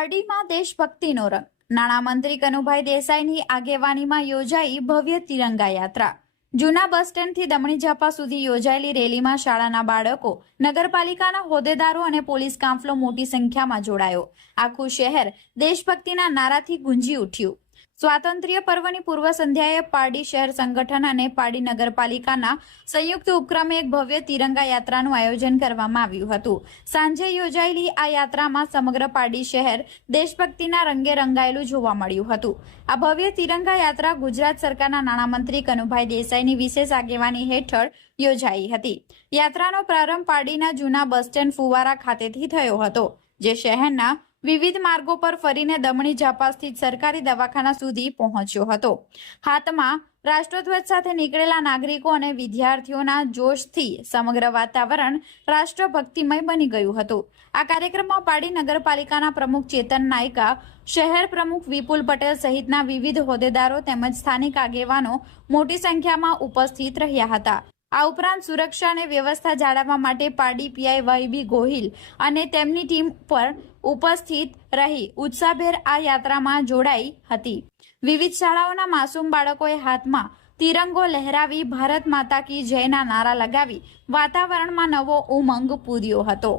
પારડીમાં દેશભક્તિનો રંગ નાણામંત્રી કનુભાઈ દેસાઈની આગેવાનીમાં યોજાઈ ભવ્ય તિરંગા યાત્રા। જૂના બસ સ્ટેન્ડથી દમણી ઝાપા સુધી યોજાયેલી રેલીમાં શાળાના બાળકો, નગરપાલિકાના હોદ્દેદારો અને પોલીસ કાફલો મોટી સંખ્યામાં જોડાયો। આખું શહેર દેશભક્તિના નારાથી ગુંજી ઉઠ્યું। સ્વાતંત્ર્ય પર્વની પૂર્વ સંધ્યાએ પારડી શહેર સંગઠન અને પારડી નગરપાલિકાના સંયુક્ત ઉપક્રમે એક ભવ્ય તિરંગા યાત્રાનું આયોજન કરવામાં આવ્યું હતું। સાંજે યોજાયેલી આ યાત્રામાં સમગ્ર પારડી શહેર દેશભક્તિના રંગે રંગાયેલું જોવા મળ્યું હતું। આ ભવ્ય તિરંગા યાત્રા ગુજરાત સરકારના નાણામંત્રી કનુભાઈ દેસાઈની વિશેષ આગેવાની હેઠળ યોજાઈ હતી। યાત્રાનો પ્રારંભ પારડીના જૂના બસ સ્ટેન્ડ ફુવારા ખાતેથી થયો હતો, જે શહેરના વિવિધ માર્ગો પર ફરીને દમણી ઝાપા સ્થિત સરકારી દવાખાના સુધી પહોંચ્યો હતો। હાથમાં રાષ્ટ્રધ્વજ સાથે નીકળેલા નાગરિકો અને વિદ્યાર્થીઓના જોશથી સમગ્ર વાતાવરણ રાષ્ટ્રભક્તિમય બની ગયું હતું। આ કાર્યક્રમમાં પારડી નગરપાલિકાના પ્રમુખ ચેતન નાયકા, શહેર પ્રમુખ વિપુલ પટેલ સહિતના વિવિધ હોદ્દેદારો તેમજ સ્થાનિક આગેવાનો મોટી સંખ્યામાં ઉપસ્થિત રહ્યા હતા। આ ઉપરાંત સુરક્ષા અને વ્યવસ્થા જાળવવા માટે પારડી પીઆઈ વાયબી ગોહિલ અને તેમની ટીમ પર ઉપસ્થિત રહી ઉત્સાહભેર આ યાત્રામાં જોડાઈ હતી। વિવિધ શાળાઓના માસૂમ બાળકોએ હાથમાં તિરંગો લહેરાવી ભારત માતા કી જયના નારા લગાવી વાતાવરણમાં નવો ઉમંગ પૂર્યો હતો।